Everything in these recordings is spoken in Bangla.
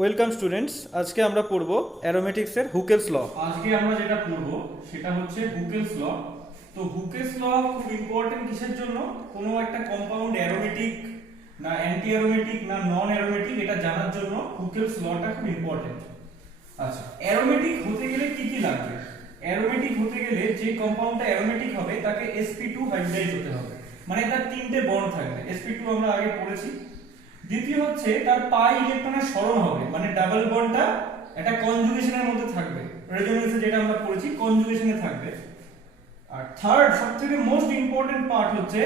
ওয়েলকাম স্টুডেন্টস, আজকে আমরা পড়ব অ্যারোমেটিক্সের হুকেলস ল। আজকে আমরা যেটা পড়ব সেটা হচ্ছে হুকেলস ল। তো হুকেলস ল খুব ইম্পর্টেন্ট কিসের জন্য? কোনো একটা কম্পাউন্ড অ্যারোমেটিক না অ্যান্টি অ্যারোমেটিক না নন অ্যারোমেটিক এটা জানার জন্য হুকেলস লটা খুব ইম্পর্টেন্ট। আচ্ছা, অ্যারোমেটিক হতে গেলে কি কি লাগবে? অ্যারোমেটিক হতে গেলে যে কম্পাউন্ডটা অ্যারোমেটিক হবে তাকে sp2 হাইব্রিডাইজ হতে হবে, মানে তার তিনটে বন্ড থাকবে। sp2 আমরা আগে পড়েছি। দ্বিতীয় হচ্ছে তার পাই ইলেকট্রনের সরণ হবে, মানে ডাবল বন্ডটা একটা কনজুগেশনের মধ্যে থাকবে, রেজোনেন্সে যেটা আমরা পড়েছি কনজুগেশনে থাকবে। আর থার্ড সবথেকে মোস্ট ইম্পর্টেন্ট পার্ট হচ্ছে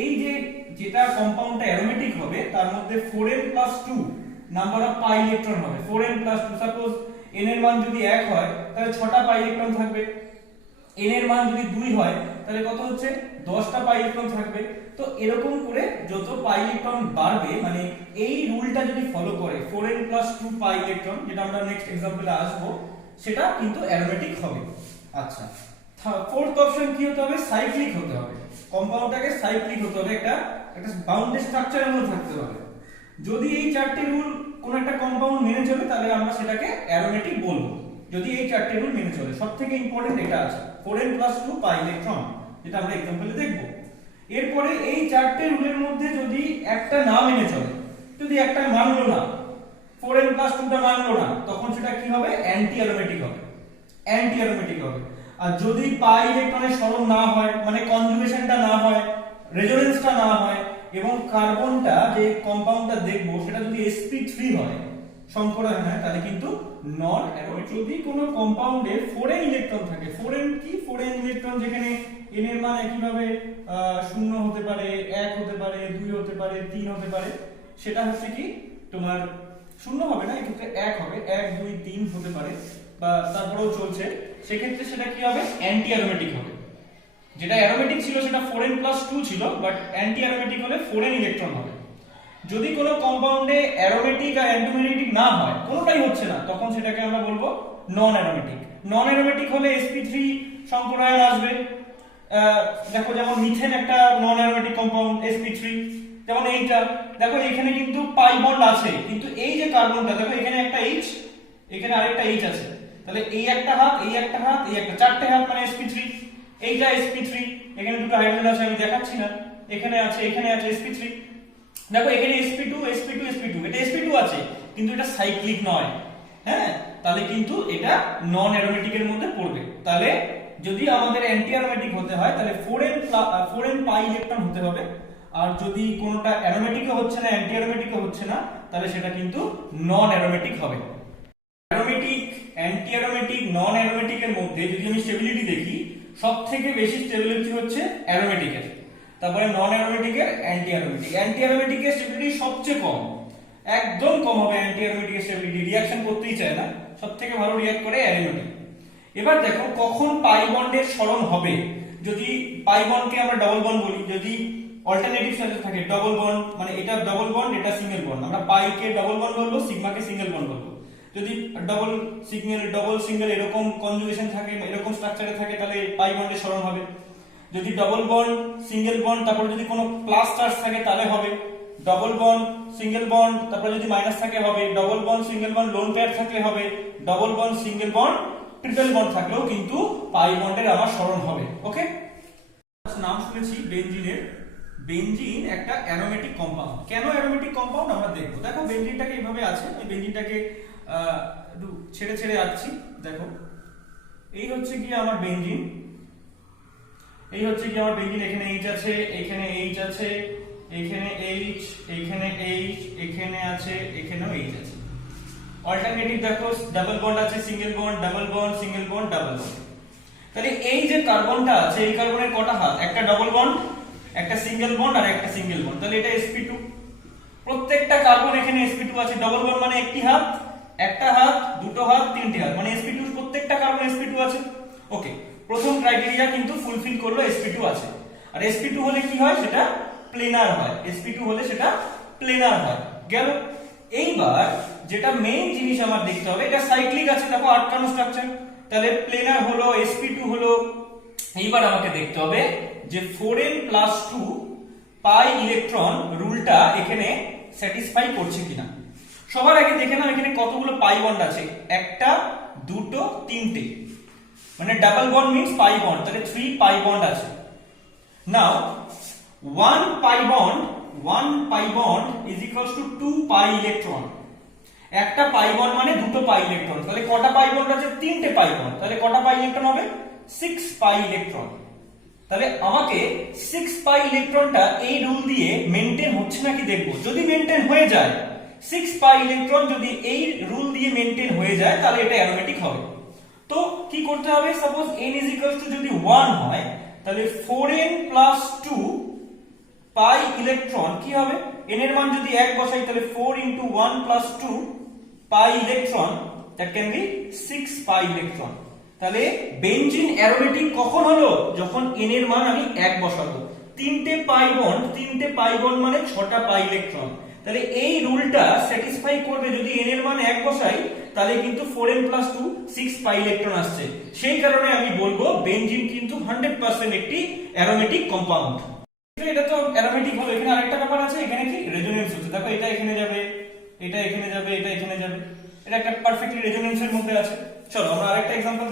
এই যে যেটা কম্পাউন্ডটা অ্যারোমেটিক হবে তার মধ্যে 4n+2 number of pi electron হবে। 4n+2, সাপোজ n এর মান যদি 1 হয় তাহলে 6টা পাই ইলেকট্রন থাকবে। n এর মান যদি 2 হয় তাহলে কত হচ্ছে? 10টা পাই ইলেকট্রন থাকবে। তো এরকম করে যত পাই ইলেকট্রন বাড়বে, মানে এই রুলটা যদি ফলো করে 4n+2 পাই ইলেকট্রন, যেটা আমরা নেক্সট এক্সাম্পলে আসবো, সেটা কিন্তু অ্যারোমেটিক হবে। আচ্ছা, ফোর্থ অপশন কি হতে হবে? সাইক্লিক হতে হবে। কম্পাউন্ডটাকে সাইক্লিক হতে হবে, একটা বাউন্ডেড স্ট্রাকচারের মধ্যে থাকতে হবে। যদি এই চারটি রুল কোন একটা কম্পাউন্ড মেনে চলে তাহলে আমরা সেটাকে অ্যারোমেটিক বলবো। যদি এই চারটি রুল মেনে চলে, সবথেকে ইম্পর্টেন্ট এটা আছে 4n+2 পাই ইলেকট্রন, যেটা আমরা এক্সাম্পলে দেখব। এরপরে এই চারটে রুলের মধ্যে যদি একটা না মেনে চলে, যদি একটা মানলো না, 4n+2টা মানলো না, তখন সেটা কি হবে? অ্যান্টি অ্যারোমেটিক হবে। অ্যান্টি অ্যারোমেটিক হবে। আর যদি পাই ইলেকট্রনের সরণ না হয়, মানে কনজুগেশনটা না হয়, রেজোনেন্সটা না হয়, এবং কার্বনটা যে কম্পাউন্ডটা দেখবো সেটা যদি sp3 হয়, সংকরণ হয়, তাহলে কিন্তু নন অ্যারোমেটিক। যদি কোনো কম্পাউন্ডে 4n ইলেকট্রন থাকে, 4n কি? 4n ইলেকট্রন যেখানে n এর মান একইভাবে 0 হতে পারে, 1 হতে পারে, 2 হতে পারে, 3 হতে পারে, সেটা হচ্ছে কি তোমার 0 হবে না, এক্ষেত্রে 1 হবে, 1 2 3 হতে পারে, বা তারপরেও চলছে, সেক্ষেত্রে সেটা কি হবে? অ্যান্টি অ্যারোমেটিক হবে। যেটা অ্যারোমেটিক ছিল সেটা 4n+2 ছিল, বাট অ্যান্টি অ্যারোমেটিক হলে 4n ইলেকট্রন হবে। যদি কোনো কম্পাউন্ডে অ্যারোমেটিক আর অ্যান্টিঅ্যারোমেটিক না হয়, কোনোটাই হচ্ছে না, তখন সেটাকে আমরা বলবো নন অ্যারোমেটিক। নন অ্যারোমেটিক হলে sp3 সংকরায়ন আসবে। দেখো, যেমন মিথেন একটা নন অ্যারোমেটিক কম্পাউন্ড, sp3। যেমন এইটা দেখো, এখানে কিন্তু পাই বন্ড আছে, কিন্তু এই যে কার্বনটা দেখো, এখানে একটা H, এখানে আরেকটা H আছে, তাহলে এই একটা হাত, এই একটা হাত, এই একটা, চারটে হাত, মানে sp3। এইটা sp3, এখানে দুটো হাইড্রোজেন আছে, আমি দেখাচ্ছি না, এখানে আছে, এখানে আছে sp3। দেখো এখানে sp2 sp2 sp2, এটা sp2 আছে কিন্তু এটা সাইক্লিক নয়, হ্যাঁ, তাহলে কিন্তু এটা নন অ্যারোমেটিকের মধ্যে পড়বে। তাহলে যদি আমাদের অ্যান্টি অ্যারোমেটিক হতে হয় তাহলে 4n পাই ইলেকট্রন হতে হবে। আর যদি কোনোটা অ্যারোমেটিকও হচ্ছে না, অ্যান্টি অ্যারোমেটিকও হচ্ছে না, তাহলে সেটা কিন্তু নন অ্যারোমেটিক হবে। অ্যারোমেটিক, অ্যান্টি অ্যারোমেটিক, নন অ্যারোমেটিকের মধ্যে যদি আমি স্টেবিলিটি দেখি, সবথেকে বেশি স্টেবিলিটি হচ্ছে অ্যারোমেটিকের, তারপরে নন অ্যারোমেটিকের, অ্যান্টি অ্যারোমেটিক। অ্যান্টি অ্যারোমেটিকের স্টেবিলিটি সবচেয়ে কম, একদম কম হবে অ্যান্টি অ্যারোমেটিকের স্টেবিলিটি, রিঅ্যাকশন করতেই চায় না, সবথেকে ভালো রিঅ্যাক্ট করে অ্যারোমেটিক। এবার দেখো কখন পাই বন্ডের সরণ হবে। যদি পাই বন্ডকে আমরা ডাবল বন্ড বলি, যদি অল্টারনেটিভ সাথে থাকে ডাবল বন্ড, মানে এটা ডাবল বন্ড, এটা সিঙ্গেল বন্ড, আমরা পাইকে ডাবল বন্ড বলবো, সিগমাকে সিঙ্গেল বন্ড বলবো। যদি ডাবল সিঙ্গেল এরকম কনজুগেশন থাকে, এরকম স্ট্রাকচারে থাকে, তাহলে পাই বন্ডের সরণ হবে। যদি ডাবল বন্ড সিঙ্গেল বন্ড, তারপর যদি কোনো প্লাস চার্জ থাকে তাহলে হবে ডাবল বন্ড সিঙ্গেল বন্ড, তারপর যদি মাইনাস থাকে হবে double bond single bond, lone pair থাকলে হবে double bond single bond, triple bond থাকলেও কিন্তু পাই বন্ডের আমার সরণ হবে। ওকে, নাম শুনেছি বেনজিনের। বেনজিন একটা অ্যারোমেটিক কম্পাউন্ড। কেন অ্যারোমেটিক কম্পাউন্ড আমরা দেখবো। দেখো বেনজিনটাকে এইভাবে আছে, আমি বেনজিনটাকে একটু ছেড়ে ছেড়ে যাচ্ছি। দেখো এই হচ্ছে কি আমার বেনজিন, এই হচ্ছে কি আমার বেনজিন, এখানে H আছে, এখানে H আছে, এখানে H, এখানে H, এখানে আছে, এখানেও H আছে। অল্টারনেটিভ দেখো, ডাবল বন্ড আছে, single bond, double bond, single bond, double bond. তাহলে এই যে কার্বনটা আছে, এই কার্বনের কটা হাত? একটা ডাবল বন্ড, একটা সিঙ্গেল বন্ড, আর একটা সিঙ্গেল বন্ড, তাহলে এটা sp2। প্রত্যেকটা কার্বন এখানে sp2 আছে। ডাবল বন্ড মানে একটি হাত, একটা হাত, দুটো হাত, তিনটি হাত, মানে sp2, প্রত্যেকটা কার্বন sp2 আছে। ওকে, প্রথম ক্রাইটেরিয়া কিন্তু ফুলফিল করলো, sp2 আছে। আর sp2 হলে কি হয়? সেটা প্লেনার হয়। sp2 হলে সেটা প্লেনার হয়। গেল। এইবার যেটা মেইন জিনিস আমার দেখতে হবে, এটা সাইক্লিক আছে, দেখো আটকানো স্ট্রাকচার, তাহলে প্লেনার হলো, sp2 হলো। এইবার আমাকে দেখতে হবে যে 4n+2 পাই ইলেকট্রন রুলটা এখানে স্যাটিসফাই করছে কিনা। সবার আগে দেখে নাও এখানে কতগুলো পাই বন্ড আছে, একটা, দুটো, তিনটে, মানে double bond means pi bond, তাহলে 3 পাই বন্ড আছে। নাও 1 pi bond is equals to 2 pi electron. একটা পাই বন্ড মানে দুটো পাই ইলেকট্রন, তাহলে কটা পাই বন্ড আছে? তিনটে পাই বন্ড, তাহলে কটা পাই ইলেকট্রন হবে? 6 পাই ইলেকট্রন। তাহলে আমাকে 6 পাই ইলেকট্রনটা এই রুল দিয়ে মেইনটেইন হচ্ছে নাকি দেখবো। যদি মেইনটেইন হয়ে যায়, 6 পাই ইলেকট্রন যদি এই রুল দিয়ে মেইনটেইন হয়ে যায়, তাহলে এটা অ্যারোমেটিক হবে। তো কি করতে হবে? Suppose n is equals to যদি 1 হয়, তাহলে 4n প্লাস 2 পাই ইলেকট্রন কি হবে? n এর মান যদি 1 বসাই, তাহলে 4 into 1 plus 2 pi electron, that can be 6 pi electron. তাহলে বেনজিন অ্যারোমেটিক কখন হলো? যখন n এর মান আমি 1 বসাবো। তিনটে পাই বন্ড মানে 6টা পাই ইলেকট্রন। তাহলে এই রুলটা স্যাটিসফাই করবে যদি n এর মান 1 বসাই, তাহলে কিন্তু 4n plus 2 6 পাই ইলেকট্রন আসছে। সেই কারণে আমি বলবো বেনজিন কিন্তু 100% একটি অ্যারোমেটিক কম্পাউন্ড। এটা তো অ্যারোমেটিক হলো। এখানে আরেকটা ব্যাপার আছে, এখানে কি রেজোনেন্স হচ্ছে। দেখো এটা এখানে যাবে, এটা এখানে যাবে, এটা এখানে যাবে, এটা একটা পারফেক্টলি রেজোনেন্সের মধ্যে আছে। চলো আমরা আরেকটা एग्जांपल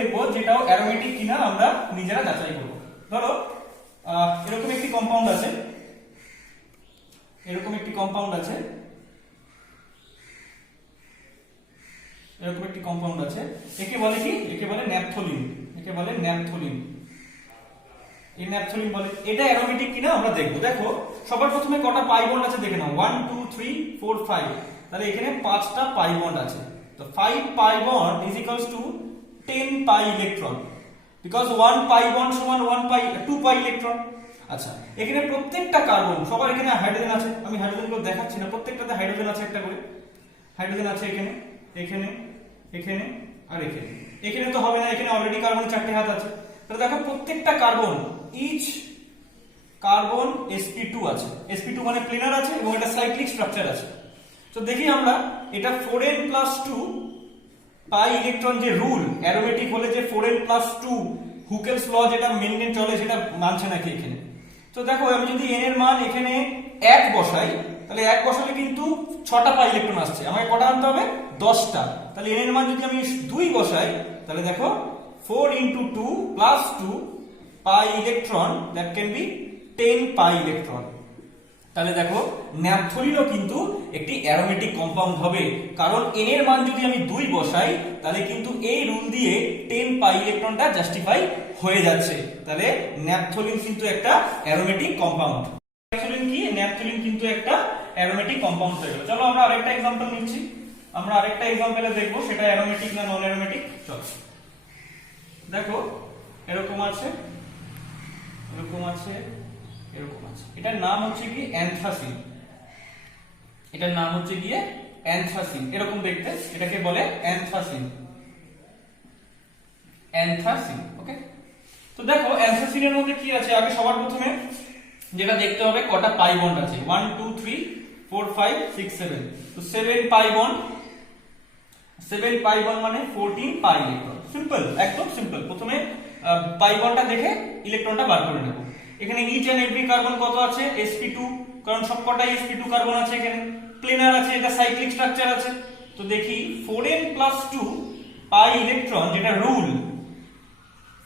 দেখব, যেটাও অ্যারোমেটিক কিনা আমরা নিজেরা যাচাই করব। ধরো এরকম একটি কম্পাউন্ড আছে, একে বলে কি? একে বলে ন্যাপথলিন। এই ন্যাপথলিন বলে। এটা অ্যারোমেটিক কিনা আমরা দেখব। দেখো সবার প্রথমে কটা পাই বন্ড আছে দেখে নাও, 1 2 3 4 5। তাহলে এখানে 5টা পাই বন্ড আছে। তো 5 pi bond is equals to 10 pi electron, because 1 pi bond সমান 2 পাই ইলেকট্রন। আচ্ছা, এখানে প্রত্যেকটা কার্বন, সবার এখানে হাইড্রোজেন আছে, আমি হাইড্রোজেনগুলো দেখাচ্ছি না, প্রত্যেকটাতে হাইড্রোজেন আছে, একটা করে হাইড্রোজেন আছে এখানে, এখানে, এখানে আর এখানে। এখানে তো হবে না, এখানে অলরেডি কার্বন 4টে হাত আছে। তাহলে দেখো প্রত্যেকটা কার্বন, ইচ কার্বন sp2 আছে। sp2 মানে প্লেনার আছে এবং এটা সাইক্লিক স্ট্রাকচার আছে। তো দেখি আমরা এটা 4n plus 2 পাই ইলেকট্রন যে রুল, অ্যারোমেটিক হলে যে 4n plus 2 হুকেলস ল যেটা মেইনটেইন চলে, সেটা মানছে নাকি এখানে। তো দেখো আমি যদি n এর মান এখানে 1 বসাই, তাহলে 1 বসালে কিন্তু 6টা পাই ইলেকট্রন আসছে, আমাকে কটা আনতে হবে? 10টা। তাহলে n এর মান যদি আমি 2 বসাই, তাহলে দেখো 4 into 2 plus 2 pi electron, that can be 10 pi electron. তাহলে দেখো ন্যাপথলিনও কিন্তু একটি অ্যারোমেটিক কম্পাউন্ড হবে, কারণ n এর মান যদি আমি 2 বসাই, তাহলে কিন্তু এই রুল দিয়ে 10 পাই ইলেকট্রনটা জাস্টিফাই হয়ে যাচ্ছে। তাহলে ন্যাপথলিন কিন্তু একটা অ্যারোমেটিক কম্পাউন্ড। ন্যাপথলিন কিন্তু একটা অ্যারোমেটিক কম্পাউন্ড হয়ে গেল। চলো আমরা আরেকটা एग्जांपल নিচ্ছি, আমরা আরেকটা एग्जांपल দেখবো সেটা অ্যারোমেটিক না নন অ্যারোমেটিক। চলো দেখো এরকম আছে, এটার নাম হচ্ছে কি অ্যানথ্রাসিন। এরকম দেখতে, এটাকে বলে অ্যানথ্রাসিন। ওকে, তো দেখো অ্যানথ্রাসিনের মধ্যে কি আছে, আগে সবার প্রথমে যেটা দেখতে হবে কটা পাই বন্ড আছে। 1 2 3 4 5 6 7। তো 7 পাই বন্ড, মানে 14 পাই ইলেকট্রন। সিম্পল, একদম সিম্পল। প্রথমে পাই বন্ডটা দেখে ইলেকট্রনটা বার করে নেব। এখানে ইচ এন্ড এভরি কার্বন কত আছে? sp2, কারণ সবকটাই sp2 কার্বন আছে। এখানে প্লেনার আছে, এটা সাইক্লিক স্ট্রাকচার আছে। তো দেখি 4n plus 2 পাই ইলেকট্রন, যেটা rule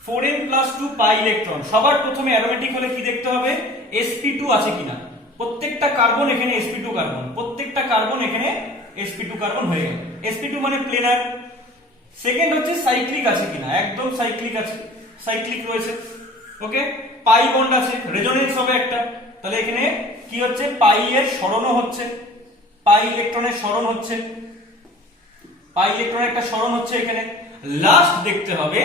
4n plus 2 pi electron. সবার প্রথমে অ্যারোমেটিক হলে কি দেখতে হবে? sp2 আছে কিনা। প্রত্যেকটা কার্বন এখানে sp2 কার্বন, প্রত্যেকটা কার্বন এখানে sp2 কার্বন হয়ে গেল। sp2 মানে প্লেনার। সেকেন্ড হচ্ছে সাইক্লিক আছে কিনা, একদম সাইক্লিক আছে, সাইক্লিক রয়েছে। ওকে, পাই বন্ড আছে, রেজোনেন্স হবে একটা। তাহলে এখানে কি হচ্ছে? পাই এর সরণও হচ্ছে, পাই ইলেকট্রনের সরণ হচ্ছে, পাই ইলেকট্রনের একটা সরণ হচ্ছে এখানে। লাস্ট দেখতে হবে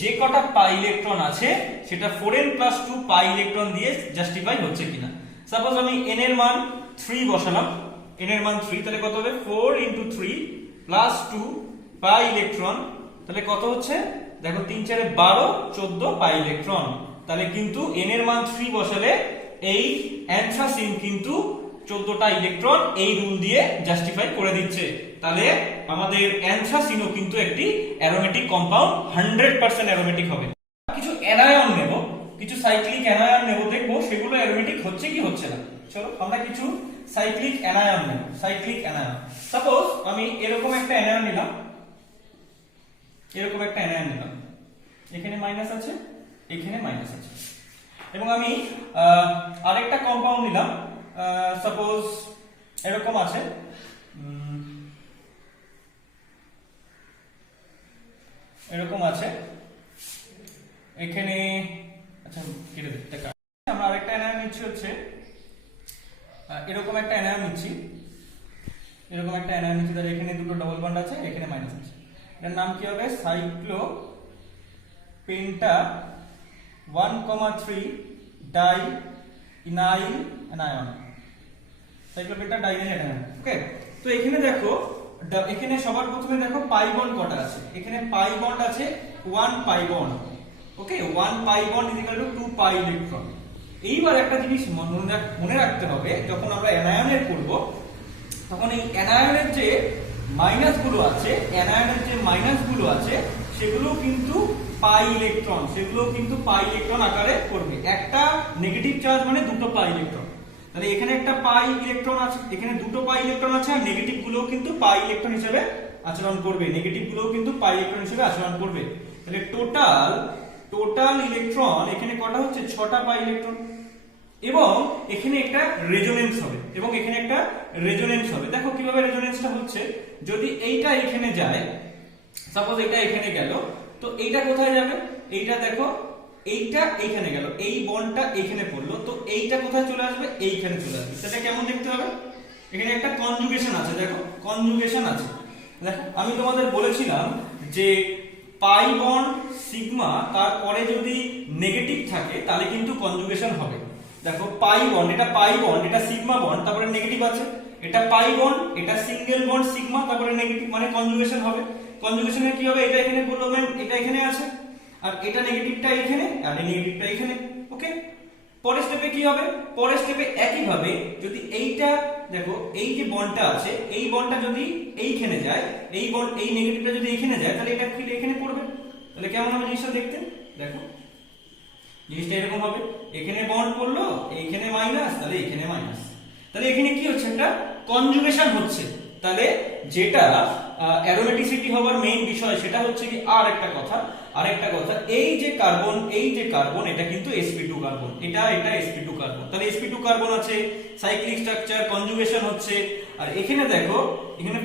যে কটা পাই ইলেকট্রন আছে সেটা 4n plus 2 পাই ইলেকট্রন দিয়ে জাস্টিফাই হচ্ছে কিনা। সাপোজ আমি n এর মান 3 বসালাম, n এর মান 3, তাহলে কত হবে? 4 into 3 plus 2 পাই ইলেকট্রন। তাহলে কত হচ্ছে? দেখো 3 4 12 14 পাই ইলেকট্রন। তাহলে কিন্তু n এর মান 3 বসালে এই অ্যানথ্রাসিন কিন্তু 14টা ইলেকট্রন এই রুল দিয়ে জাস্টিফাই করে দিচ্ছে। তাহলে আমাদের অ্যানথ্রাসিনও কিন্তু একটি অ্যারোমেটিক কম্পাউন্ড, 100% অ্যারোমেটিক হবে। কিছু অ্যানায়ন নেব, কিছু সাইক্লিক অ্যানায়ন নেব, দেখবো সেগুলো অ্যারোমেটিক হচ্ছে কি হচ্ছে না। চলো আমরা কিছু সাইক্লিক অ্যানায়ন নেব, সাইক্লিক অ্যানায়ন। সাপোজ আমি এরকম একটা অ্যানায়ন নিলাম, এরকম একটা অ্যানায়ন নিলাম, এখানে মাইনাস আছে, এখানে মাইনাস আছে, এবং আমি আরেকটা কম্পাউন্ড নিলাম, সাপোজ এরকম আছে, এরকম আছে, এখানে আচ্ছা কেটে দিই, আমরা আরেকটা অ্যানায়ন নিচ্ছি, হচ্ছে এরকম একটা অ্যানায়ন নিচ্ছি, এরকম একটা অ্যানায়ন নিচ্ছি, তাহলে এখানে দুটো ডবল বন্ড আছে, এখানে মাইনাস আছে, এটার নাম কি হবে? Cyclo penta 1,3 die ইনাইল anion, সাইক্লোপেন্টা ডাইনাইল anion. ওকে, তো এখানে দেখো, এখানে সবার প্রথমে দেখো পাই বন্ড কটা আছে, এখানে পাই বন্ড আছে 1 pi bond. Okay, 1 pi bond is equal to 2 pi electron. এইবার একটা জিনিস মনে রাখতে হবে, যখন আমরা অ্যানায়নের করব তখন এই অ্যানায়নের যে মাইনাস গুলো আছে, অ্যানায়নের যে মাইনাস গুলো আছে সেগুলো কিন্তু পাই ইলেকট্রন, সেগুলো কিন্তু পাই ইলেকট্রন আকারে করবে। একটা নেগেটিভ চার্জ মানে দুটো পাই ইলেকট্রন, তাহলে এখানে একটা পাই ইলেকট্রন আছে, এখানে দুটো পাই ইলেকট্রন আছে, আর নেগেটিভ গুলোও কিন্তু পাই ইলেকট্রন হিসেবে আচরণ করবে, নেগেটিভ গুলোও কিন্তু পাই ইলেকট্রন হিসেবে আচরণ করবে। তাহলে টোটাল ইলেকট্রন এখানে কটা হচ্ছে? 6টা পাই ইলেকট্রন, এবং এখানে একটা রেজোনেন্স হবে, এবং এখানে একটা রেজোনেন্স হবে। দেখো কিভাবে রেজোনেন্সটা হচ্ছে, যদি এইটা এখানে যায়, সাপোজ এটা এখানে গেল, তো এইটা কোথায় যাবে? এইটা দেখো, এইটা এইখানে গেল, এই বন্ডটা এখানে পড়লো, তো এইটা কোথায় চলে আসবে? এইখানে চলে আসবে। সেটা কেমন দেখতে হবে? এখানে একটা কনজুগেশন আছে, দেখো কনজুগেশন আছে। দেখো আমি তোমাদের বলেছিলাম যে পাই বন্ড সিগমা তারপরে যদি নেগেটিভ থাকে তাহলে কিন্তু কনজুগেশন হবে। দেখো পাই বন্ড, এটা পাই বন্ড, এটা সিগমা বন্ড, তারপরে নেগেটিভ আছে, এটা পাই বন্ড, এটা সিঙ্গেল বন্ড সিগমা, তারপরে নেগেটিভ, মানে কনজুগেশন হবে। কনজুগেশনে কি হবে? এটা এখানে বললো ম্যাম, এটা এখানে আছে, আর এটা নেগেটিভটা এখানে, আর এই নেগেটিভটা এখানে। ওকে, পরের স্টেপে কি হবে? পরের স্টেপে একই ভাবে যদি এইটা দেখো, এই যে বন্ডটা আছে, এই বন্ডটা যদি এইখানে যায়, এই বন্ড, এই নেগেটিভটা যদি এখানে যায়, তাহলে এটা ফিরে এখানে পড়বে। তাহলে কেমন হবে জিনিসটা দেখতে? দেখো জিনিসটা এরকম হবে, এখানে বন্ড পড়লো, এইখানে মাইনাস, তাহলে এখানে মাইনাস, তাহলে এখানে কি হচ্ছে? একটা কনজুগেশন হচ্ছে। তাহলে যেটা অ্যারোমেটিসিটি হওয়ার মেইন বিষয় সেটা হচ্ছে কি, আরেকটা কথা, এই যে কার্বন এটা কিন্তু sp2 কার্বন, এটা sp2 কার্বন, তাহলে sp2 কার্বন আছে, সাইক্লিক স্ট্রাকচার, কনজুগেশন হচ্ছে। আর এখানে দেখো, এখানে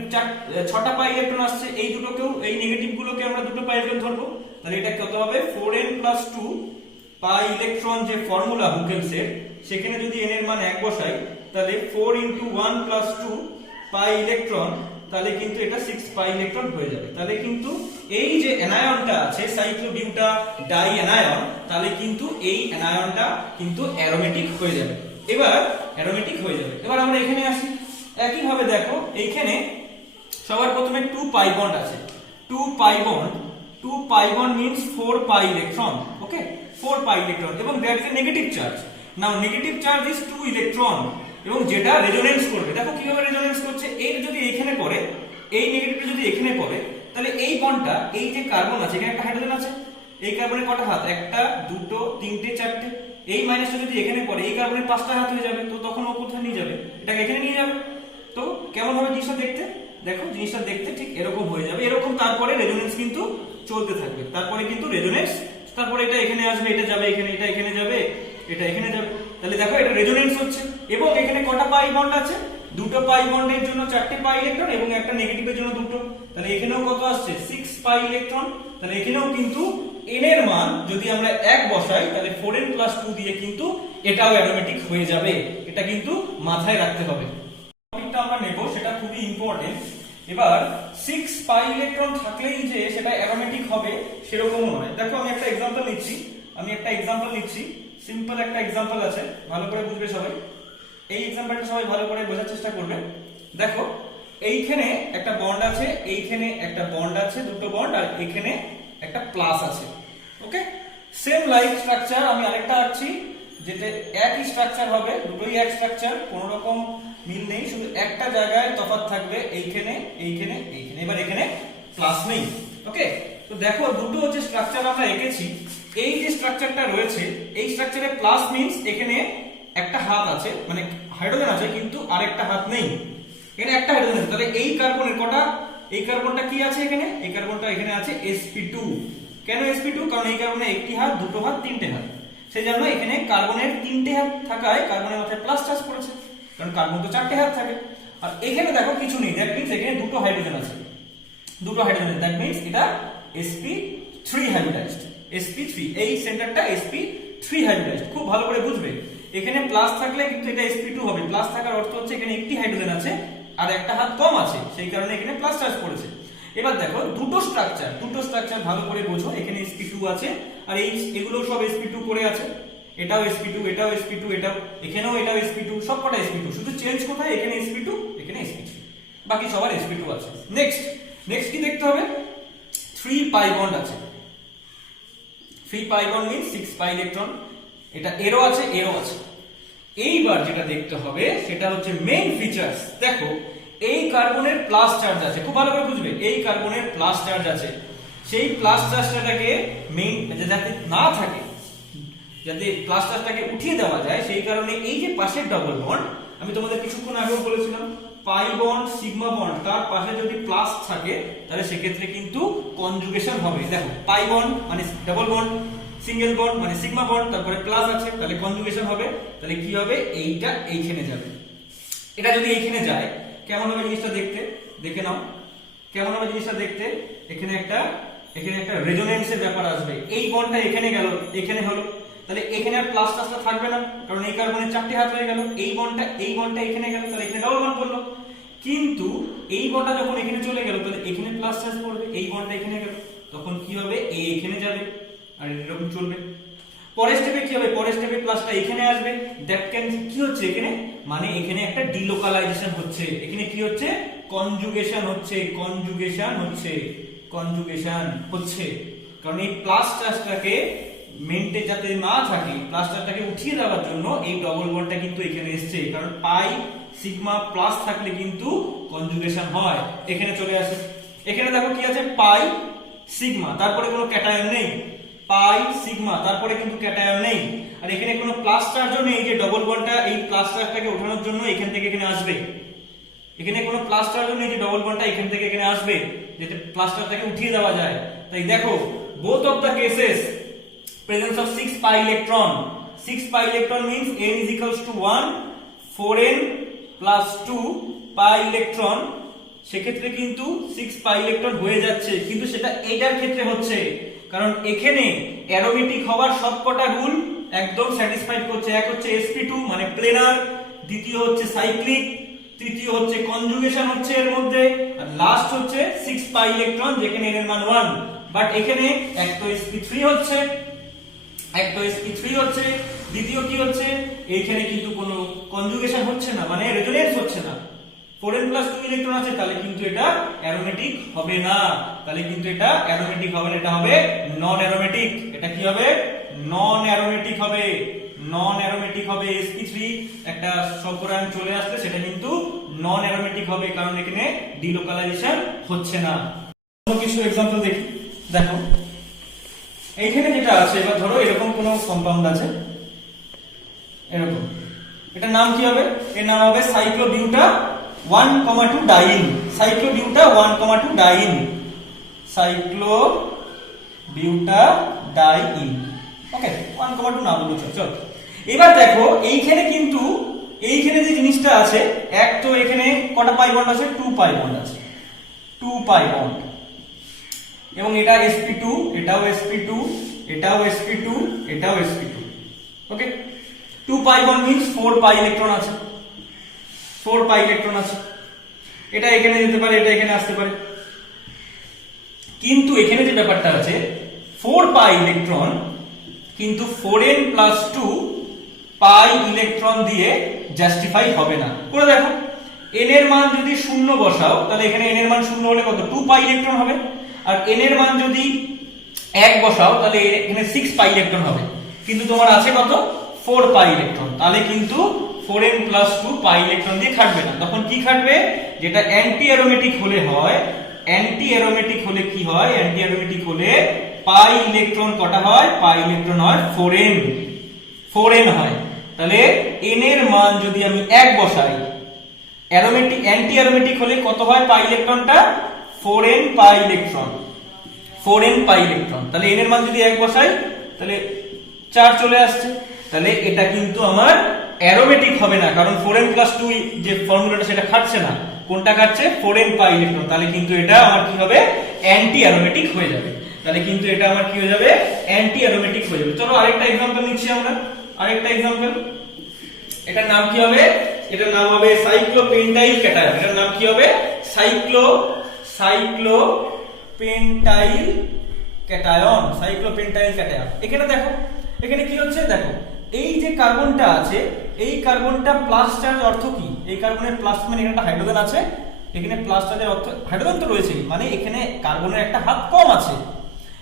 6টা পাই ইলেকট্রন আসছে, এই দুটোকেও, এই নেগেটিভ গুলোকে আমরা দুটো পাই ইলেকট্রন ধরবো, তাহলে এটা কত হবে? 4n+2 পাই ইলেকট্রন, যে ফর্মুলা হুকেলসের, সেখানে যদি n এর মান 1 বসাই, তাহলে 4 × 1 + 2 পাই ইলেকট্রন, তাহলে কিন্তু এটা 6 পাই ইলেকট্রন হয়ে যাবে। তাহলে কিন্তু এই যে অ্যানায়নটা আছে, সাইক্লোবিউটা ডাই অ্যানায়ন, তাহলে কিন্তু এই অ্যানায়নটা কিন্তু অ্যারোমেটিক হয়ে যাবে। এবার অ্যারোমেটিক হয়ে যাবে। এবার আমরা এখানে আসি, একই ভাবে দেখো, এইখানে সবার প্রথমে 2 পাই বন্ড আছে, 2 pi bond means 4 pi electron. Okay, 4 pi electron, এবং that is a negative charge. Now negative charge is 2 electron, এবং যেটা রেজোনেন্স করবে, দেখো কিভাবে রেজোনেন্স করছে, এর যদি এখানে পড়ে, এই নেগেটিভটা যদি এখানে পড়ে, তাহলে এই বন্ডটা, এই যে কার্বন আছে, এখানে একটা হাইড্রোজেন আছে, এই কার্বনের কটা হাত? 1টা 2টো 3টে 4টে, এই মাইনাসটা যদি এখানে পড়ে, এই কার্বনের 5টা হাত হয়ে যাবে, তো তখন ও কোথায় নিয়ে যাবে? এটাকে এখানে নিয়ে যাবে। তো কেমন হবে জিনিসটা দেখতে? দেখো জিনিসটা দেখতে ঠিক এরকম হয়ে যাবে, এরকম। তারপরে রেজোনেন্স কিন্তু চলতে থাকবে, তারপরে কিন্তু রেজোনেন্স, তারপরে এটা এখানে আসবে, এটা যাবে এখানে, এটা এখানে যাবে, এটা এখানে যাবে, তাহলে দেখো এটা রেজোনেন্স হচ্ছে। এবং এখানে কটা পাই বন্ড আছে? 2টো পাই বন্ডের জন্য 4টে পাই ইলেকট্রন, এবং একটা নেগেটিভের জন্য 2টো, তাহলে এখানেও কত আসছে? 6 পাই ইলেকট্রন। তাহলে এখানেও কিন্তু n এর মান যদি আমরা 1 বসাই, তাহলে 4n+2 দিয়ে কিন্তু এটাও অ্যারোমেটিক হয়ে যাবে। এটা কিন্তু মাথায় রাখতে হবে। টপিকটা আমরা নেব, সেটা খুবই ইম্পর্টেন্ট। এবার 6 পাই ইলেকট্রন থাকলেই যে সেটা অ্যারোমেটিক হবে সেরকমও নয়। দেখো আমি একটা এক্সাম্পল নিচ্ছি, সিম্পল একটা এক্সাম্পল আছে, ভালো করে বুঝবে সবাই। এই এক্সাম্পলটা সবাই ভালো করে বোঝার চেষ্টা করবে। দেখো এইখানে একটা বন্ড আছে, এইখানে একটা বন্ড আছে, দুটো বন্ড, আর এখানে একটা প্লাস আছে। ওকে, সেম লাইক স্ট্রাকচার আমি আরেকটা আঁকছি, যেটা একই স্ট্রাকচার হবে, দুটোই এক স্ট্রাকচার, কোনো রকম মিল নেই, শুধু একটা জায়গায় তফাৎ থাকবে, এইখানে এইখানে এইখানে। এবার এখানে প্লাস নেই। ওকে, তো দেখো দুটো যে স্ট্রাকচার আমরা এঁকেছি, এই যে স্ট্রাকচারটা রয়েছে, এই স্ট্রাকচারে প্লাস মিন্স এখানে একটা হাত আছে, মানে হাইড্রোজেন আছে কিন্তু আরেকটা হাত নেই, এখানে একটা হাইড্রোজেন আছে, তাহলে এই কার্বনের কটা, এই কার্বনটা কি আছে এখানে, এই কার্বনটা এখানে আছে sp2। কেন sp2? কারণ এই কার্বনে একটি হাত, দুটো হাত, তিনটে হাত, সেই জন্য এখানে কার্বনের তিনটে হাত থাকায় কার্বনের মাথায় প্লাস চার্জ পড়েছে, কারণ কার্বন তো চারটে হাত থাকে। আর এখানে দেখো কিছু নেই, দ্যাট মিন্স এখানে দুটো হাইড্রোজেন আছে, দুটো হাইড্রোজেন, দ্যাট মিন্স এটা sp3 হাইব্রিডাইজড, sp3, এই সেন্টারটা sp3 হাইব্রিডাইজড। খুব ভালো করে বুঝবে, এখানে প্লাস থাকলে কিন্তু এটা sp2 হবে, প্লাস থাকার অর্থ হচ্ছে এখানে একটি হাইড্রোজেন আছে আর একটা হাত কম আছে, সেই কারণে এখানে প্লাস চার্জ পড়েছে। এবার দেখো দুটো স্ট্রাকচার ভালো করে বোঝো, এখানে sp2 আছে আর এগুলো সব sp2 করে আছে, এটাও sp2, এটাও sp2, এটাও, এখানেও এটাও sp2, সবকটা sp2, শুধু চেঞ্জ কোথায়, এখানে sp2, এখানে sp3, বাকি সবার sp2 আছে। নেক্সট কি দেখতে হবে, 3 পাই বন্ড আছে, 3 পাই বন্ড মিন্স 6 পাই ইলেকট্রন, এটা এরো আছে, এরো আছে। এইবার যেটা দেখতে হবে সেটা হচ্ছে মেইন ফিচার্স। দেখো এই কার্বনের প্লাস চার্জ আছে, খুব ভালো করে বুঝবে, এই কার্বনের প্লাস চার্জ আছে, সেই প্লাস চার্জটাকে মেইন যাতে না থাকে, যাতে প্লাস চার্জটাকে উঠিয়ে দেওয়া যায়, সেই কারণে এই যে পাশের ডাবল বন্ড, আমি তোমাদের কিছুক্ষণ আগেও বলেছিলাম পাই বন্ড, সিগমা বন্ড, তার পাশে যদি প্লাস থাকে তাহলে সেক্ষেত্রে কিন্তু কনজুগেশন হবে। দেখো পাই বন্ড মানে ডাবল বন্ড, সিঙ্গেল বন্ড মানে সিগমা বন্ড, তারপরে প্লাস আছে তাহলে কনজুগেশন হবে। তাহলে কি হবে, এইটা এইখানে যাবে, এটা যদি এইখানে যায় কেমন হবে জিনিসটা দেখতে, দেখে নাও কেমন হবে জিনিসটা দেখতে। এখানে একটা রেজোনেন্সের ব্যাপার আসবে, এই বন্ডটা এখানে গেল, এখানে হলো, তাহলে এখানে আর প্লাস টাসটা থাকবে না, কারণ এই কার্বনের চারটি হাত হয়ে গেল, এই বন্ডটা এখানে গেল, তাহলে এখানে ডাবল বন্ড করলো। কিন্তু এই বন্ডটা যখন এখানে চলে গেল তাহলে এখানে প্লাস চার্জ পড়বে, এই বন্ডটা এখানে গেল, তখন কি হবে, এই এখানে যাবে আর এরকম চলবে। পরের স্টেপে কি হবে, পরের স্টেপে প্লাসটা এখানে আসবে, দ্যাট ক্যান কি হচ্ছে এখানে, মানে এখানে একটা ডিলোকালাইজেশন হচ্ছে, এখানে কি হচ্ছে, কনজুগেশন হচ্ছে, কারণ এই প্লাস চার্জটাকে মেইনটেইন যাতে না থাকে, প্লাস চার্জটাকে উঠিয়ে দেওয়ার জন্য এই ডবল বন্ডটা কিন্তু এখানে এসেছে, কারণ পাই সিগমা প্লাস থাকলে কিন্তু কনজুগেশন হয়, এখানে চলে আসে। এখানে দেখো কি আছে, পাই সিগমা, তারপরে কোনো ক্যাটায়ন নেই, পাই সিগমা, তারপরে কিন্তু ক্যাটায়ন নেই, আর এখানে কোনো প্লাস চার্জও নেই, যে ডবল বন্ডটা এই প্লাস চার্জটাকে ওঠানোর জন্য এখান থেকে এখানে আসবে, এখানে কোনো প্লাস চার্জও নেই যে ডবল বন্ডটা এখান থেকে এখানে আসবে, যেটা প্লাস চার্জটাকে উঠিয়ে দেওয়া যায়। তাই দেখো both of the cases presence of 6 pi electron, 6 pi electron means n is equals to 1, 4n plus 2 pi electron, সেক্ষেত্রে কিন্তু 6 pi electron হয়ে যাচ্ছে, কিন্তু সেটা এটার ক্ষেত্রে হচ্ছে, কারণ এখানে অ্যারোমেটিক হওয়ার সবকটা রুল একদম স্যাটিসফাইড করছে। এক হচ্ছে sp2 মানে প্লেনার, দ্বিতীয় হচ্ছে সাইক্লিক, তৃতীয় হচ্ছে কনজুগেশন হচ্ছে এর মধ্যে, আর লাস্ট হচ্ছে 6 পাই ইলেকট্রন যেখানে n এর মান 1। বাট এখানে এক তো sp3 হচ্ছে, দ্বিতীয় কি হচ্ছে, এইখানে কিন্তু কোনো কনজুগেশন হচ্ছে না, মানে রেজোনেন্স হচ্ছে না, 4n + 2 ইলেকট্রন আছে, তাহলে কিন্তু এটা অ্যারোমেটিক হবে না, এটা হবে নন অ্যারোমেটিক। এটা কি হবে, নন অ্যারোমেটিক হবে, sp3 একটা সপরায়ন চলে আসলে সেটা কিন্তু নন অ্যারোমেটিক হবে, কারণ এখানে ডিলোকালাইজেশন হচ্ছে না। কিছু एग्जांपल দেখি, দেখো এইখানে যেটা আছে, এবার ধরো এরকম কোন কম্পাউন্ড আছে, এরকম, এটা নাম কি হবে, এর নাম হবে সাইক্লোবিউটা 1,2 ডাইন, সাইক্লোবিউটা 1,2 ডাইন, সাইক্লোবিউটা ডাইন, ওকে 1,2 না বলছো, চলো। এবার দেখো এইখানে কিন্তু এইখানে যে জিনিসটা আছে, এক তো এখানে কটা পাই বন্ড আছে, 2 পাই বন্ড আছে, 2 পাই বন্ড, এবং এটা sp2, এটাও sp2, এটাও sp2, এটাও sp2, ওকে। 2 pi bond means 4 pi electron আছে, 4 পাই ইলেকট্রন আছে, এটা এখানে যেতে পারে, এটা এখানে আসতে পারে, কিন্তু এখানে যে ব্যাপারটা আছে 4 পাই ইলেকট্রন কিন্তু 4n + 2 পাই ইলেকট্রন দিয়ে জাস্টিফাই হবে না। করে দেখো, n এর মান যদি 0 বসাও তাহলে এখানে n এর মান 0 হলে কত, 2 পাই ইলেকট্রন হবে, আর n এর মান যদি 1 বসাও তাহলে এখানে 6 পাই ইলেকট্রন হবে, কিন্তু তোমার আছে কত, 4 পাই ইলেকট্রন, তাহলে কিন্তু 4n + 2 পাই ইলেকট্রন দিয়ে খাটবে না। তখন কি খাটবে, যেটা অ্যান্টি অ্যারোমেটিক হলে হয়, অ্যান্টি অ্যারোমেটিক হলে কি হয়, অ্যান্টি অ্যারোমেটিক হলে পাই ইলেকট্রন কটা হয়, পাই ইলেকট্রন হয় 4n হয়, তাহলে n এর মান যদি আমি 1 বসাই, অ্যারোমেটিক অ্যান্টি অ্যারোমেটিক হলে কত হয় পাই ইলেকট্রনটা? 4n pi electron, 4n pi electron. তাহলে n এর মান যদি 1 বসাই তাহলে 4 চলে আসছে। তাহলে এটা কিন্তু আমার অ্যারোমেটিক হবে না, কারণ 4n + 2 যে ফর্মুলাটা সেটা খাটছে না। কোনটা খাটছে? 4n pi electron. তাহলে কিন্তু এটা আমার কি হবে? অ্যান্টি অ্যারোমেটিক হয়ে যাবে। তাহলে কিন্তু এটা আমার কি হয়ে যাবে? অ্যান্টি অ্যারোমেটিক হয়ে যাবে। চলো আরেকটা एग्जांपल নিচ্ছি আমরা, আরেকটা एग्जांपल। এটার নাম কি হবে? এটার নাম হবে সাইক্লোপেন্টাইল ক্যাটায়ন। এটার নাম কি হবে? সাইক্লোপেন্টাইল ক্যাটায়ন, সাইক্লোপেন্টাইল ক্যাটায়ন। এখানে দেখো, এখানে কি হচ্ছে দেখো, এই যে কার্বনটা আছে, এই কার্বনটা প্লাস চার্জ অর্থ কি? এই কার্বনের প্লাস মানে এখানে একটা হাইড্রোজেন আছে, এখানে প্লাস চার্জের অর্থ হাইড্রোজেন তো রয়েছে, মানে এখানে কার্বনের একটা হাত কম আছে,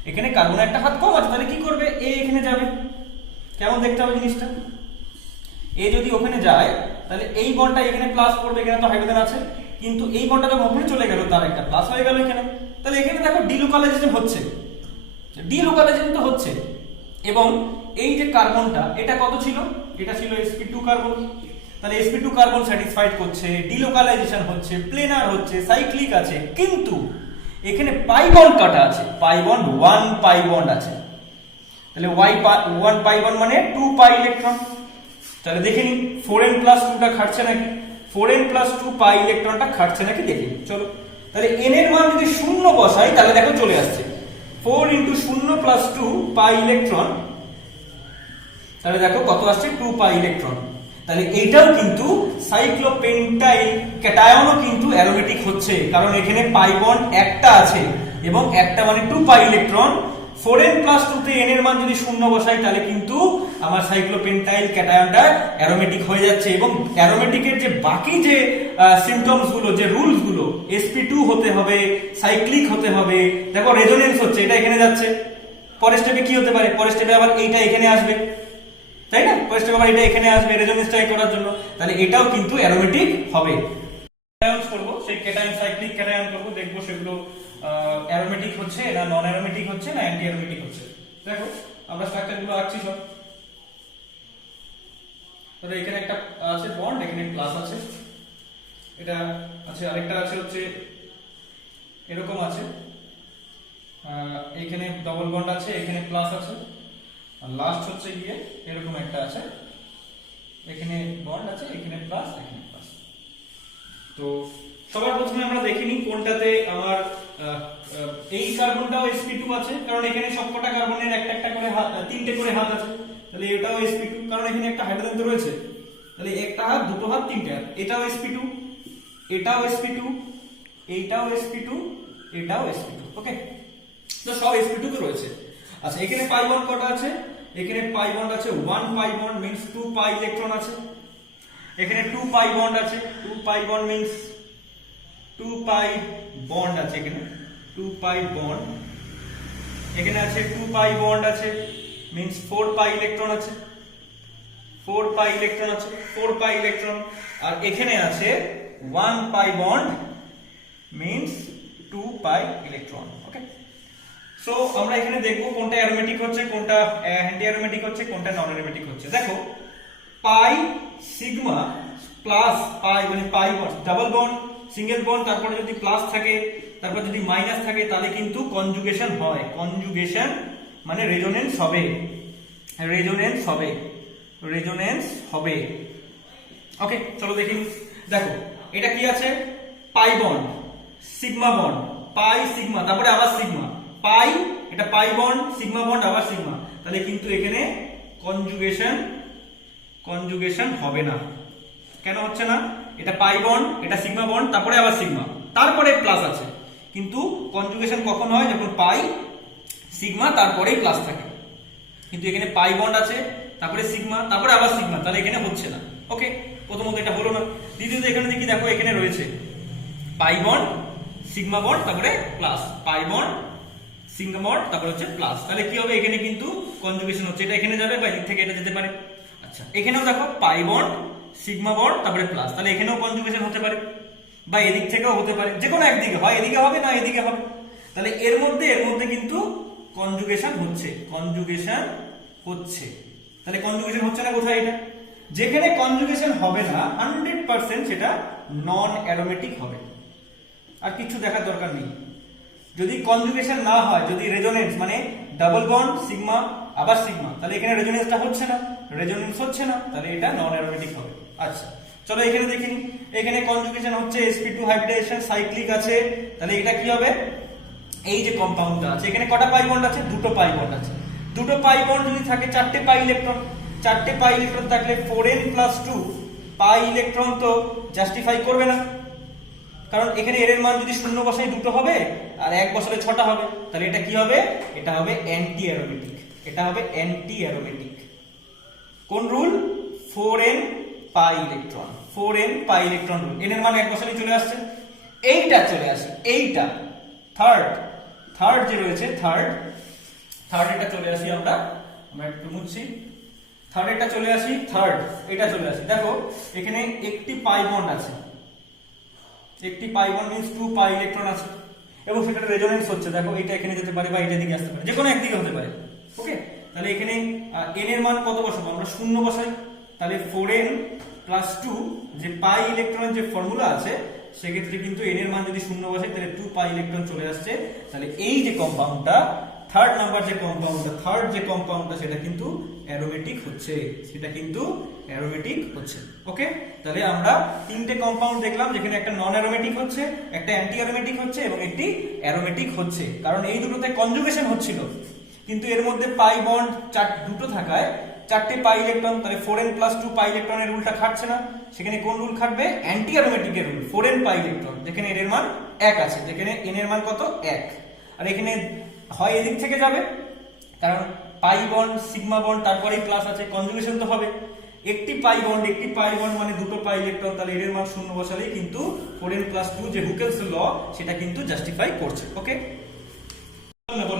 এখানে কার্বনের একটা হাত কম আছে। তাহলে কি করবে? এ এখানে যাবে। কেমন দেখতে হবে জিনিসটা? এ যদি ওখানে যায় তাহলে এই বন্ডটা এখানে প্লাস পড়বে, এখানে তো হাইড্রোজেন আছে, কিন্তু এই বন্ডটা যখন ওখানে চলে গেল তার একটা প্লাস হয়ে গেল এখানে। তাহলে এখানে দেখো ডিলোকালাইজেশন হচ্ছে, ডিলোকালাইজেশন তো হচ্ছে। এবং এই যে কার্বনটা, এটা কত ছিল? এটা ছিল sp2 কার্বন। তাহলে sp2 কার্বন স্যাটিসফাইড করছে, ডিলোকালাইজেশন হচ্ছে, প্লেনার হচ্ছে, সাইক্লিক আছে, কিন্তু এখানে পাই বন্ড কাটা আছে, পাই বন্ড 1 পাই বন্ড আছে। তাহলে y 1 পাই বন্ড মানে 2 পাই ইলেকট্রন। তাহলে দেখে নি 4n + 2 টা খাটছে নাকি, 4n + 2 পাই ইলেকট্রনটা খাটছে নাকি দেখি। চলো তাহলে n এর মান যদি 0 বসাই তাহলে দেখো চলে আসছে 4 × 0 + 2 পাই ইলেকট্রন। তাহলে দেখো কত আসছে? 2 পাই ইলেকট্রন। তাহলে এইটাও কিন্তু সাইক্লোপেন্টাইল ক্যাটায়নও কিন্তু অ্যারোমেটিক হচ্ছে, কারণ এখানে পাই বন্ড একটা আছে এবং একটা মানে 2 পাই ইলেকট্রন। 4n + 2 তে n এর মান যদি 0 বসাই তাহলে কিন্তু আমার সাইক্লোপেন্টাইল ক্যাটায়নটা অ্যারোমেটিক হয়ে যাচ্ছে। এবং অ্যারোমেটিকের যে বাকি যে সিম্পটমস গুলো, যে রুলস গুলো, sp2 হতে হবে, সাইক্লিক হতে হবে। দেখো রেজোনেন্স হচ্ছে, এটা এখানে যাচ্ছে, পরের স্টেপে কি হতে পারে? পরের স্টেপে আবার এইটা এখানে আসবে, তাই না? পরের স্টেপে আবার এটা এখানে আসবে রেজোনেন্স ট্রাই করার জন্য। তাহলে এটাও কিন্তু অ্যারোমেটিক হবে। ক্যাটায়নস করব, সেই ক্যাটায়ন সাইক্লিক ক্যাটায়ন করব, দেখব সেগুলো অ্যারোমেটিক হচ্ছে না নন অ্যারোমেটিক হচ্ছে না অ্যান্টি অ্যারোমেটিক হচ্ছে। দেখো আমরা স্ট্রাকচারগুলো আঁকছি সব। তাহলে এখানে একটা আছে বন্ড, এখানে প্লাস আছে, এটা আছে, আরেকটা আছে হচ্ছে এরকম আছে, এখানে ডবল বন্ড আছে, এখানে প্লাস আছে, আর লাস্ট হচ্ছে গিয়ে এরকম একটা আছে, এখানে বন্ড আছে, এখানে প্লাস, এখানে প্লাস। তো সবার প্রথমে আমরা দেখিনি কোনটাতে আমার এই কার্বনটাও sp2 আছে, কারণ এখানে সবকটা কার্বনের একটা একটা করে হাত, তিনটে করে হাত আছে। তাহলে এটাও sp2, কারণ এখানে একটা হাইড্রোজেন তো রয়েছে। তাহলে একটা হাত, দুটো হাত, তিনটে হাত। এটাও sp2, এটাও sp2, এইটাও sp2, এটাও sp2। ওকে, তো সব sp2 তে রয়েছে। আচ্ছা, এখানে পাই বন্ড কটা আছে? এখানে পাই বন্ড আছে 1 pi bond, means 2 pi electron আছে। এখানে 2 পাই বন্ড আছে, 2 pi bond means 2 pi bond আছে, এখানে 2 পাই বন্ড। এখানে আছে 2 পাই বন্ড আছে, মিন্স 4 পাই ইলেকট্রন আছে, 4 পাই ইলেকট্রন আছে, 4 পাই ইলেকট্রন। আর এখানে আছে 1 pi bond, means 2 pi electron. Okay, so আমরা এখানে দেখব কোনটা অ্যারোমেটিক হচ্ছে, কোনটা অ্যান্টি অ্যারোমেটিক হচ্ছে, কোনটা নন অ্যারোমেটিক হচ্ছে। দেখো পাই সিগমা প্লাস পাই মানে pi bond, double bond, single bond, তারপরে যদি প্লাস থাকে, তারপর যদি মাইনাস থাকে, তাহলে কিন্তু কনজুগেশন হয়। কনজুগেশন মানে রেজোনেন্স হবে, রেজোনেন্স হবে, রেজোনেন্স হবে। ওকে, চলো দেখি। দেখো এটা কি আছে? পাই বন্ড, সিগমা বন্ড, পাই সিগমা, তারপরে আবার সিগমা, পাই, এটা পাই বন্ড, সিগমা বন্ড, আবার সিগমা। তাহলে কিন্তু এখানে কনজুগেশন কনজুগেশন হবে না। কেন হচ্ছে না? এটা পাই বন্ড, এটা সিগমা বন্ড, তারপরে আবার সিগমা, তারপরে প্লাস আছে। কিন্তু কনজুগেশন কখন হয়? যখন পাই সিগমা তারপরেই প্লাস থাকে। কিন্তু এখানে পাই বন্ড আছে, তারপরে সিগমা, তারপরে আবার সিগমা, তাহলে এখানে হচ্ছে না। ওকে, প্রথমত এটা হলো না। দ্বিতীয়ত এখানে দেখি, দেখো এখানে রয়েছে পাই বন্ড, সিগমা বন্ড, তারপরে plus, pi bond, sigma bond, তারপরে হচ্ছে প্লাস। তাহলে কি হবে? এখানে কিন্তু কনজুগেশন হচ্ছে, এটা এখানে যাবে বা এদিক থেকে এটা যেতে পারে। আচ্ছা, এখানেও দেখো পাই বন্ড, সিগমা বন্ড, তারপরে প্লাস, তাহলে এখানেও কনজুগেশন হতে পারে বা এদিক থেকেও হতে পারে, যে কোনো একদিকে হয়, এদিকে হবে না এদিকে হবে। তাহলে এর মধ্যে কিন্তু কনজুগেশন হচ্ছে, কনজুগেশন হচ্ছে। তাহলে কনজুগেশন হচ্ছে না কোথায়? এটা যেখানে কনজুগেশন হবে না 100% সেটা নন অ্যারোমেটিক হবে। আর কিছু দেখার দরকার নেই। যদি কনজুগেশন না হয়, যদি রেজোনেন্স মানে ডাবল বন্ড সিগমা আবার সিগমা, তাহলে এখানে রেজোনেন্সটা হচ্ছে না, রেজোনেন্স হচ্ছে না, তাহলে এটা নন অ্যারোমেটিক হবে। আচ্ছা চলো এখানে দেখে নিই। এখানে কনজুগেশন হচ্ছে, sp2 হাইব্রিডেশন সাইক্লিক আছে, তাহলে এটা কি হবে? এই যে কম্পাউন্ডটা আছে এখানে কটা পাই বন্ড আছে? দুটো পাই বন্ড আছে। দুটো পাই বন্ড যদি থাকে চারটে পাই ইলেকট্রন, চারটে পাই ইলেকট্রন থাকলে 4n + 2 পাই ইলেকট্রন তো জাস্টিফাই করবে না, কারণ এখানে এর মান যদি শূন্য বসাই দুটো হবে আর এক বসালে ছটা হবে, তাহলে এটা কি হবে? এটা হবে অ্যান্টি অ্যারোমেটিক। এটা হবে অ্যান্টি অ্যারোমেটিক। কোন rule? 4n pi electron, 4n pi electron rule. n এর মান এক বসালেই চলে আসছে। এইটা চলে আসে, এইটা থার্ড যে রয়েছে, থার্ড এটা চলে আসি আমরা একটু মুছছি। থার্ড এটা চলে আসি, এটা চলে আসি। দেখো এখানে একটি পাই বন্ড আছে, একটি পাই বন্ড মিন্স 2 পাই ইলেকট্রন আছে এবং সেটার রেজোনেন্স হচ্ছে। দেখো এটা এখানে যেতে পারে বা এটা দিকে আসতে পারে, যে কোনো একদিকে হতে পারে। ওকে, তাহলে এখানে n এর মান কত বসাবো? আমরা শূন্য বসাই, তাহলে 4n + 2 যে পাই ইলেকট্রনের যে ফর্মুলা আছে সেক্ষেত্রে কিন্তু n এর মান যদি শূন্য বসাই তাহলে 2 পাই ইলেকট্রন চলে আসছে। তাহলে এই যে কম্পাউন্ডটা থার্ড যে কম্পাউন্ডটা সেটা কিন্তু অ্যারোমেটিক হচ্ছে, ওকে। তাহলে আমরা তিনটে কম্পাউন্ড দেখলাম, যেখানে একটা নন অ্যারোমেটিক হচ্ছে, একটা অ্যান্টি অ্যারোমেটিক হচ্ছে এবং একটি অ্যারোমেটিক হচ্ছে, কারণ এই দুটোতে কনজুগেশন হচ্ছিল। কিন্তু এর মধ্যে পাই বন্ড দুটো থাকায় চারটে পাই ইলেকট্রন, তাহলে 4n + 2 পাই ইলেকট্রনের রুলটা খাটছে না। সেখানে কোন রুল খাটবে? অ্যান্টি অ্যারোমেটিকের রুল। 4n পাই ইলেকট্রন, যেখানে n এর মান 1 আছে, যেখানে n এর মান কত? 1। আর এখানে হয় এদিক থেকে যাবে, কারণ পাই বন্ড সিগমা বন্ড তারপরেই প্লাস আছে, কনজুগেশন তো হবে। একটি পাই বন্ড মানে দুটো পাই ইলেকট্রন, তাহলে এর মান শূন্য বসালেই কিন্তু 4n + 2 যে হুকেলস ল সেটা কিন্তু জাস্টিফাই করছে। ওকে,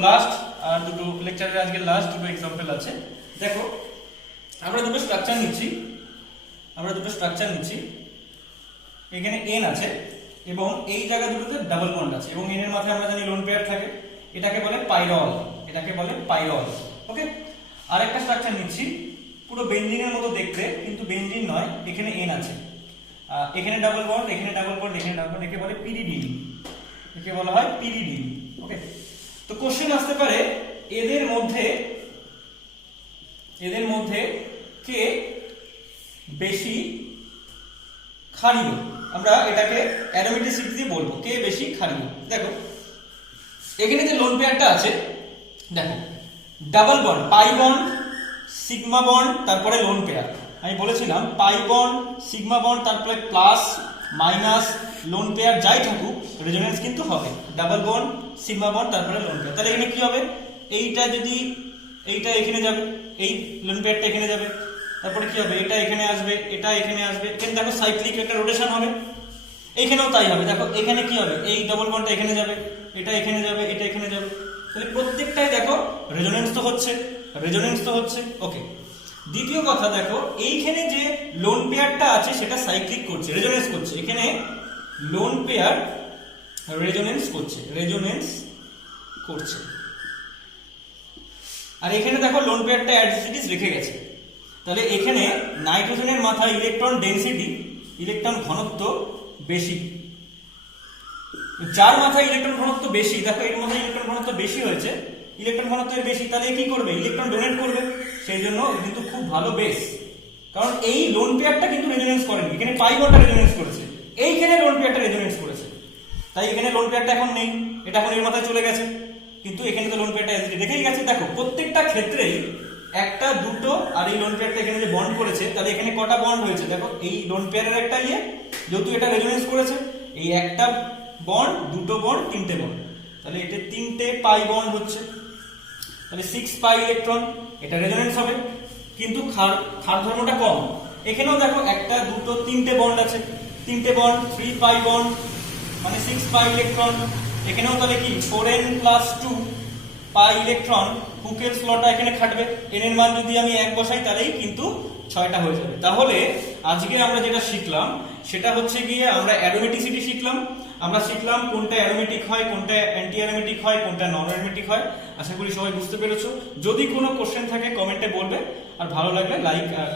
লাস্ট আর দুটো লেকচারের আজকে লাস্ট দুটো एग्जांपल আছে। দেখো আমরা দুটো স্ট্রাকচার নিচ্ছি, এখানে n আছে এবং এই জায়গা দুটোতে ডাবল বন্ড আছে এবং n এর মাথায় আমরা জানি লোন পেয়ার থাকে, এটাকে বলে পাইরল। ওকে, আরেকটা স্ট্রাকচার নিচ্ছি পুরো বেনজিনের মতো দেখতে, কিন্তু বেনজিন নয়, এখানে n আছে, এখানে ডাবল বন্ড, এখানে ডাবল বন্ড, এখানে ডাবল বন্ড, একে বলে পিরিডিন, একে বলা হয় পিরিডিন। ওকে, তো কোশ্চেন আসতে পারে এদের মধ্যে কে বেশি ক্ষারীয়, আমরা এটাকে অ্যারোমেটিসিটি দিয়ে বলবো কে বেশি ক্ষারীয়। দেখো এখানে যে লোন পেয়ারটা আছে, দেখো double bond, pi bond sigma bond তারপরে লোন পেয়ার। আমি বলেছিলাম পাই বন্ড সিগমা বন্ড তারপরে প্লাস মাইনাস লোন পেয়ার যাই থাকুক রেজোনেন্স কিন্তু হবে। ডাবল বন্ড সিগমা বন্ড তারপরে লোন পেয়ার, তাহলে এখানে কি হবে? এইটা যদি এইটা এখানে যাবে, এই লোন পেয়ারটা এখানে যাবে, তারপরে কি হবে? এটা এখানে আসবে, এটা এখানে আসবে, এখানে দেখো সাইক্লিক একটা রোটেশন হবে। এইখানেও তাই হবে, দেখো এখানে কি হবে? এই ডাবল বন্ডটা এখানে যাবে, এটা এখানে যাবে, এটা এখানে যাবে, তাহলে প্রত্যেকটাই দেখো রেজোনেন্স তো হচ্ছে। ওকে, দ্বিতীয় কথা দেখো এইখানে যে লোন পেয়ারটা আছে সেটা সাইক্লিক করছে, রেজোনেন্স করছে। এখানে লোন পেয়ার রেজোনেন্স করছে আর এখানে দেখো লোন পেয়ারটা অ্যাডজেসিটিস রেখে গেছে। তাহলে এখানে নাইট্রোজেনের মাথায় ইলেকট্রন ডেনসিটি, ইলেকট্রন ঘনত্ব বেশি। যার মাথায় ইলেকট্রন ঘনত্ব বেশি, দেখো এর মাথায় ইলেকট্রন ঘনত্ব বেশি হয়েছে, ইলেকট্রন ঘনত্ব বেশি, তাহলে কি করবে? ইলেকট্রন ডোনেট করবে। সেই জন্য কিন্তু খুব ভালো বেস, কারণ এই লোন পেয়ারটা কিন্তু রেজোনেন্স করেনি, এখানে পাই বন্ডটা রেজোনেন্স করেছে, এইখানে লোন পেয়ারটা রেজোনেন্স করেছে, তাই এখানে লোন পেয়ারটা এখন নেই, এটা এখন এর মাথায় চলে গেছে, কিন্তু এখানে তো লোন পেয়ারটা রেখেই গেছে। দেখো প্রত্যেকটা ক্ষেত্রেই একটা দুটো, আর এই লোন পেয়ারটা এখানে যে বন্ড করেছে, তাহলে এখানে কটা বন্ড হয়েছে? দেখো এই লোন পেয়ারের একটা যেহেতু এটা রেজোনেন্স করেছে, এই একটা বন্ড, দুটো বন্ড, তিনটে বন্ড, তাহলে এটা তিনটে পাই বন্ড হচ্ছে, তাহলে 6 পাই ইলেকট্রন, এটা রেজোনেন্স হবে, কিন্তু ক্ষার ধর্মটা কম। এখানেও দেখো একটা দুটো তিনটে বন্ড আছে, তিনটে বন্ড, 3 পাই বন্ড মানে 6 পাই ইলেকট্রন। এখানেও তাহলে কি 4n + 2 পাই ইলেকট্রন, হুকের স্লটা এখানে খাটবে। n এর মান যদি আমি 1 বসাই তাহলেই কিন্তু 6টা হয়ে যাবে। তাহলে আজকে আমরা যেটা শিখলাম সেটা হচ্ছে গিয়ে আমরা অ্যারোমেটিসিটি শিখলাম, আমরা শিখলাম কোনটা অ্যারোমেটিক হয়, কোনটা অ্যান্টি অ্যারোমেটিক হয়, কোনটা নন অ্যারোমেটিক হয়। আশা করি সবাই বুঝতে পেরেছো। যদি কোনো কোশ্চেন থাকে কমেন্টে বলবে, আর ভালো লাগলে লাইক আর